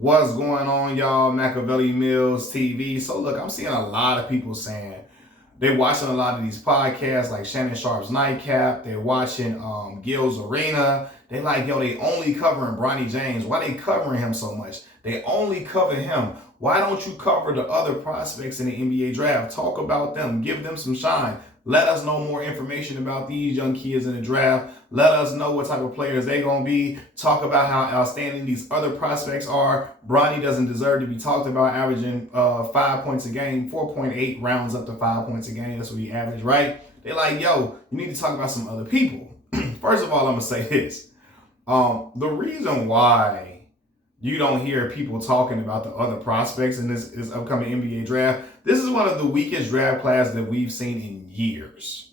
What's going on, y'all? Machiavelli Mills TV. So look, I'm seeing a lot of people saying they're watching a lot of these podcasts like Shannon Sharp's Nightcap. They're watching Gil's Arena. They like, yo, they only covering Bronny James. Why they covering him so much? They only cover him. Why don't you cover the other prospects in the NBA draft? Talk about them. Give them some shine. Let us know more information about these young kids in the draft. Let us know what type of players they're going to be. Talk about how outstanding these other prospects are. Bronny doesn't deserve to be talked about, averaging 5 points a game, 4.8 rounds up to 5 points a game. That's what he averaged, right? They're like, yo, you need to talk about some other people. First of all, I'm going to say this. The reason why you don't hear people talking about the other prospects in this upcoming NBA draft, this is one of the weakest draft classes that we've seen in years.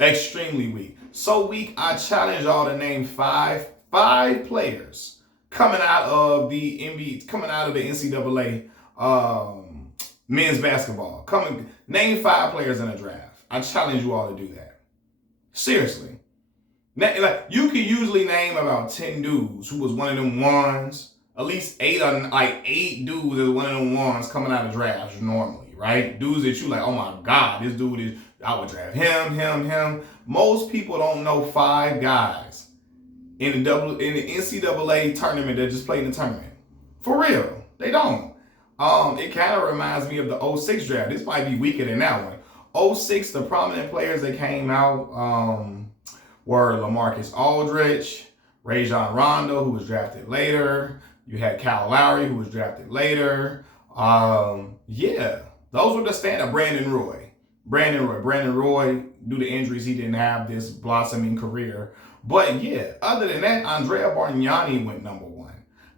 Extremely weak. So weak, I challenge y'all to name five players coming out of the NBA, coming out of the NCAA men's basketball. Name 5 players in a draft. I challenge you all to do that. Seriously. Like, you could usually name about 10 dudes who was one of them ones. At least 8 dudes is one of them ones coming out of drafts normally, right? Dudes that you like, oh my God, this dude is, I would draft him. Most people don't know 5 guys in the NCAA tournament that just played in the tournament. For real, they don't. It kind of reminds me of the 06 draft. This might be weaker than that one. 06, the prominent players that came out were LaMarcus Aldridge, Rajon Rondo, who was drafted later. You had Kyle Lowry, who was drafted later. Yeah, those were the stand-up. Brandon Roy, due to injuries, he didn't have this blossoming career. But yeah, other than that, Andrea Bargnani went number 1.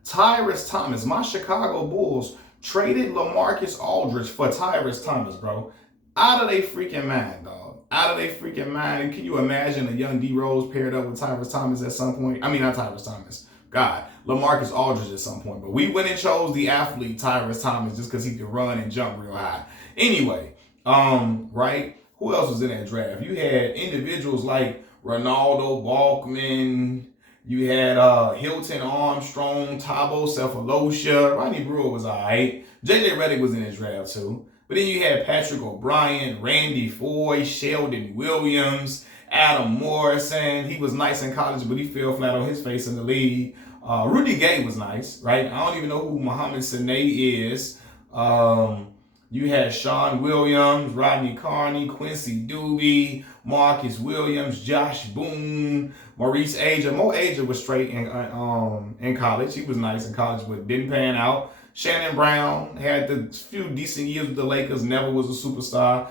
Tyrus Thomas, my Chicago Bulls traded LaMarcus Aldridge for Tyrus Thomas, bro. Out of their freaking mind, dog. Out of their freaking mind. Can you imagine a young D Rose paired up with Tyrus Thomas at some point? I mean, not Tyrus Thomas. God, LaMarcus Aldridge at some point. But we went and chose the athlete Tyrus Thomas just because he could run and jump real high. Anyway, right? Who else was in that draft? You had individuals like Ronaldo Balkman. You had Hilton Armstrong, Thabo Sefolosha. Ronnie Brewer was all right. JJ Redick was in his draft too. But then you had Patrick O'Brien, Randy Foye, Sheldon Williams, Adam Morrison. He was nice in college, but he fell flat on his face in the league. Rudy Gay was nice, right? I don't even know who Mohamed Sane is. You had Sean Williams, Rodney Carney, Quincy Doobie, Marcus Williams, Josh Boone, Maurice Aja. Mo Aja was straight in college. He was nice in college, but didn't pan out. Shannon Brown had the few decent years with the Lakers, never was a superstar.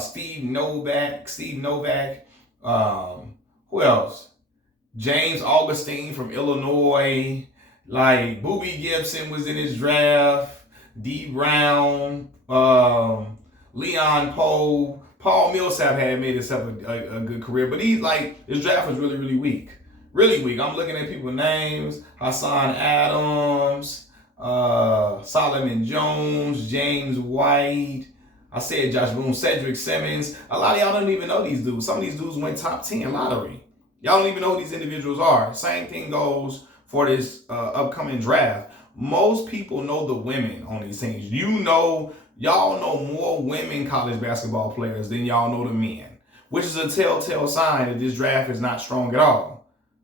Steve Novak. Who else? James Augustine from Illinois. Like, Boobie Gibson was in his draft. D. Brown. Leon Poe. Paul Millsap had made himself a good career, but his draft was really, really weak. Really weak. I'm looking at people's names. Hassan Adams. Solomon Jones, James White. I said Josh Boone, Cedric Simmons. A lot of y'all don't even know these dudes. Some of these dudes went top 10 lottery. Y'all don't even know who these individuals are. Same thing goes for this upcoming draft. Most people know the women on these teams. Y'all know more women college basketball players than y'all know the men, which is a telltale sign that this draft is not strong at all.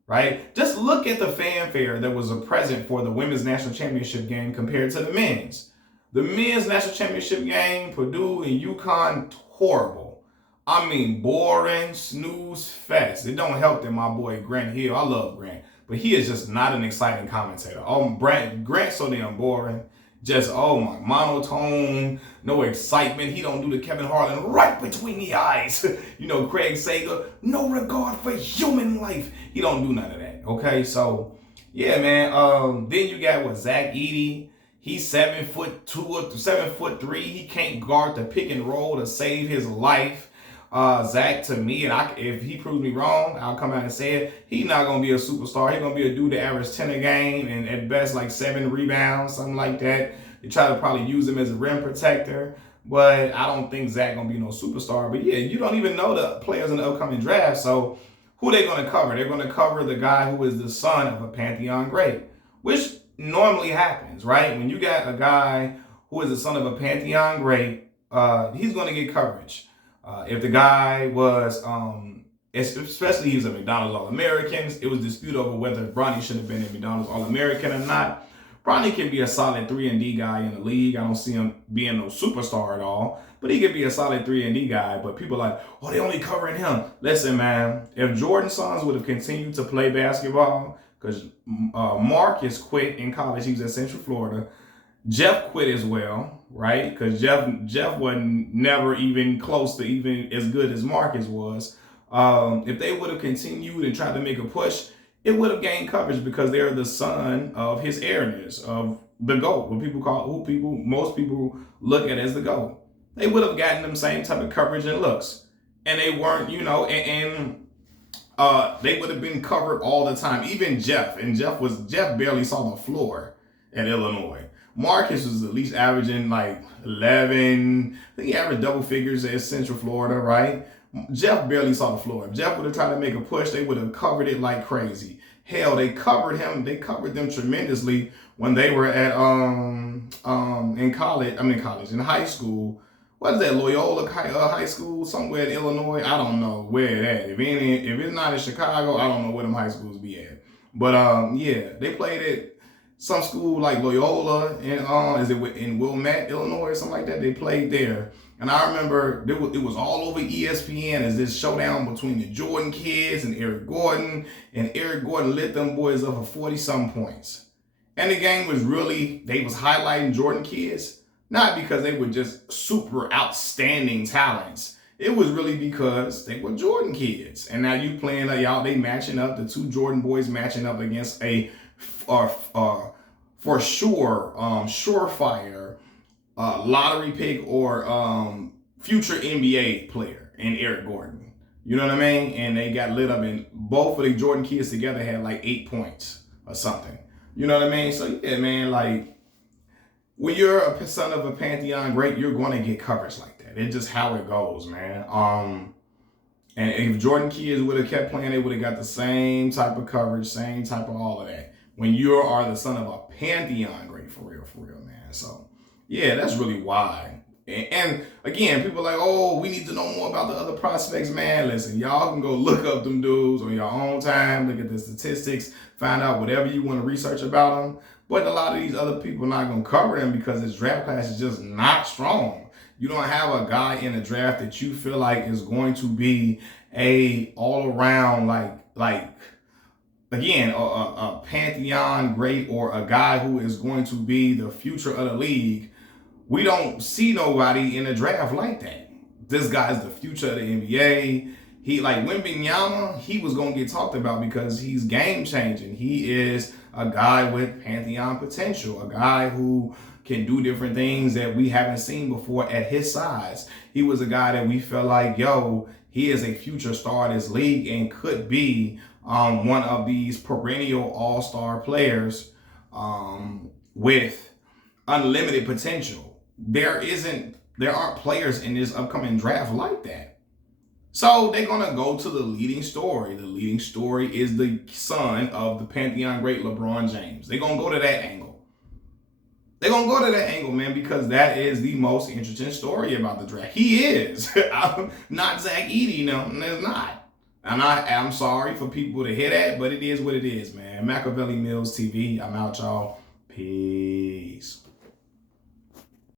Right? Just look at the fanfare that was present for the women's national championship game compared to the men's. The men's national championship game, Purdue and UConn, horrible. I mean, boring, snooze fest. It don't help that my boy Grant Hill, I love Grant, but he is just not an exciting commentator. Grant's so damn boring. Just, oh my, monotone, no excitement. He don't do the Kevin Harlan right between the eyes. Craig Sager, no regard for human life. He don't do none of that, okay? So, yeah, man. Then you got Zach Edey. He's 7'2" or 7'3". He can't guard the pick and roll to save his life. Zach, to me, and if he proves me wrong, I'll come out and say it. He's not going to be a superstar. He's going to be a dude that average 10 a game and at best like 7 rebounds, something like that. They try to probably use him as a rim protector, but I don't think Zach going to be no superstar. But yeah, you don't even know the players in the upcoming draft. So who they going to cover? They're going to cover the guy who is the son of a Pantheon great, which normally happens, right? When you got a guy who is the son of a Pantheon great, he's going to get coverage. If the guy was, especially he's a McDonald's All-American, it was disputed over whether Bronny should have been a McDonald's All-American or not. Bronny can be a solid 3-and-D guy in the league. I don't see him being no superstar at all, but he could be a solid 3-and-D guy. But people are like, oh, they only covering him. Listen, man, if Jordan's sons would have continued to play basketball, because Marcus quit in college, he was at Central Florida. Jeff quit as well, right? Because Jeff wasn't never even close to even as good as Marcus was. If they would have continued and tried to make a push, it would have gained coverage because they're the son of his heirness, of the GOAT, most people look at as the GOAT. They would have gotten them same type of coverage and looks. And they weren't, they would have been covered all the time. Even Jeff barely saw the floor at Illinois. Marcus was at least averaging like 11. I think he averaged double figures at Central Florida, right? Jeff barely saw the floor. If Jeff would have tried to make a push, they would have covered it like crazy. Hell, they covered him. They covered them tremendously when they were at in high school. What is that, Loyola High School, somewhere in Illinois? I don't know where it at. If it's not in Chicago, I don't know where them high schools be at. But yeah, they played at some school like Loyola, and is it in Wilmette, Illinois, or something like that? They played there. And I remember it was all over ESPN as this showdown between the Jordan kids and Eric Gordon. And Eric Gordon lit them boys up for 40-some points. And the game was really, they was highlighting Jordan kids, not because they were just super outstanding talents. It was really because they were Jordan kids. And now you playing, they matching up, the two Jordan boys matching up against a, for sure, surefire, lottery pick or future NBA player in Eric Gordon. You know what I mean? And they got lit up, and both of the Jordan kids together had like 8 points or something. You know what I mean? So yeah, man, like when you're a son of a Pantheon great, you're going to get coverage like that. It's just how it goes, man. And if Jordan kids would have kept playing, they would have got the same type of coverage, same type of all of that. When you are the son of a Pantheon great, for real, man. So yeah, that's really why. And again, people are like, oh, we need to know more about the other prospects, man. Listen, y'all can go look up them dudes on your own time, look at the statistics, find out whatever you want to research about them. But a lot of these other people are not going to cover them because this draft class is just not strong. You don't have a guy in the draft that you feel like is going to be a all-around, like again, a Pantheon great or a guy who is going to be the future of the league. We don't see nobody in the draft like that. This guy's the future of the NBA. He, like Wembanyama, he was going to get talked about because he's game changing. He is a guy with Pantheon potential, a guy who can do different things that we haven't seen before at his size. He was a guy that we felt like, yo, he is a future star in this league and could be one of these perennial all-star players with unlimited potential. There aren't players in this upcoming draft like that. So they're going to go to the leading story. The leading story is the son of the Pantheon great LeBron James. They're going to go to that angle. They're going to go to that angle, man, because that is the most interesting story about the draft. He is. Not Zach Edey, no, it's not. And I'm sorry for people to hear that, but it is what it is, man. Machiavelli Mills TV. I'm out, y'all. Peace.